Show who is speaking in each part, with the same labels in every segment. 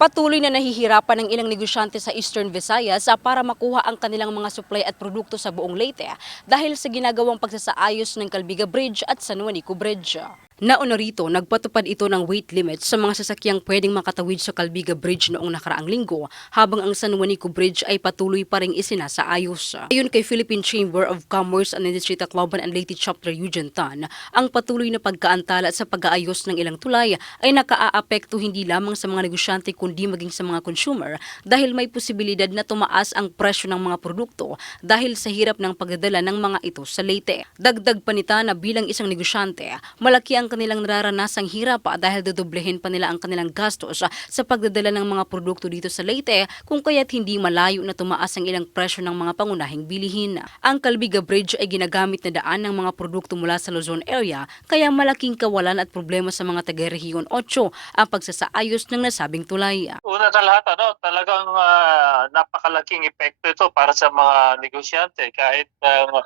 Speaker 1: Patuloy na nahihirapan ng ilang negosyante sa Eastern Visayas para makuha ang kanilang mga supply at produkto sa buong Leyte dahil sa ginagawang pagsasaayos ng Calbiga Bridge at San Juanico Bridge. Nauna rito, nagpatupad ito ng weight limit sa mga sasakyang pwedeng makatawid sa Calbiga Bridge noong nakaraang linggo habang ang San Juanico Bridge ay patuloy pa ring isinasaayos. Ayon kay Philippine Chamber of Commerce and Industry Tacloban and Leyte Chapter Eugene Tan, ang patuloy na pagkaantala sa pag-aayos ng ilang tulay ay nakaaapekto hindi lamang sa mga negosyante kundi maging sa mga consumer dahil may posibilidad na tumaas ang presyo ng mga produkto dahil sa hirap ng pagdadala ng mga ito sa Leyte. Dagdag pa nita na bilang isang negosyante, malaki ang kanilang nararanasang hirap ah, dahil dodoblehin pa nila ang kanilang gastos sa pagdadala ng mga produkto dito sa Leyte kung kaya't hindi malayo na tumaas ang ilang presyo ng mga pangunahing bilihin. Ang Calbiga Bridge ay ginagamit na daan ng mga produkto mula sa Luzon area kaya malaking kawalan at problema sa mga taga-rehiyon 8 ang pagsasaayos ng nasabing tulay.
Speaker 2: Una sa lahat, ano, talagang ah, napakalaking epekto ito para sa mga negosyante. Kahit ang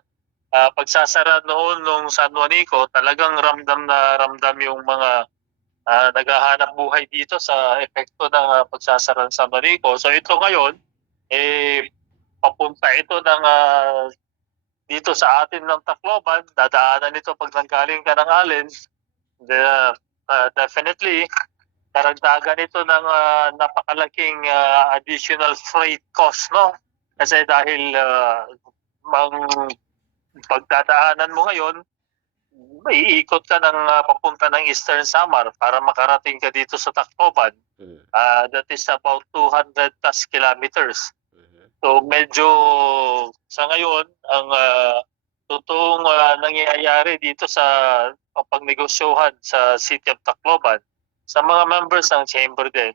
Speaker 2: ah, pagsasara noon nung San Juanico, talagang ramdam na ramdam yung mga ah, naghahanap buhay dito sa epekto ng ah, pagsasara ng San Juanico. So ito ngayon, eh, papunta ito ng ah, dito sa atin ng Tacloban, dadaanan ito pag nanggaling ka ng Allen, the, ah, definitely, karagdagan ito ng ah, napakalaking ah, additional freight cost, no? Kasi dahil uh, mang pagdadaanan mo ngayon, may ikot ka ng ah, papunta ng Eastern Samar para makarating ka dito sa Tacloban. Ah, that is about 200 plus kilometers. So medyo sa ngayon ang ah, totoong ah, nangyayari dito sa pagnegosyohan sa City of Tacloban sa mga members ng chamber din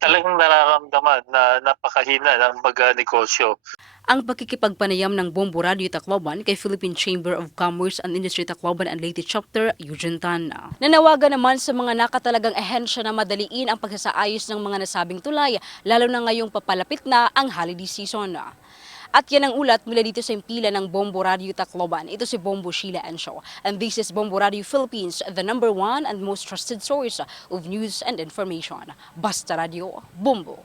Speaker 2: talagang nararamdaman na napakahina ng mag-negosyo.
Speaker 1: Ang pakikipagpanayam ng Bombo Radio Tacloban kay Philippine Chamber of Commerce and Industry Tacloban and Leyte Chapter, Eugene Tan. Nanawagan naman sa mga nakatalagang ehensya na madaliin ang pagsasaayos ng mga nasabing tulay, lalo na ngayong papalapit na ang holiday season. At yan ang ulat mula dito sa impila ng Bombo Radio Tacloban. Ito si Bombo Sheila Ensho. And this is Bombo Radio Philippines, the number one and most trusted source of news and information. Basta Radio, Bombo.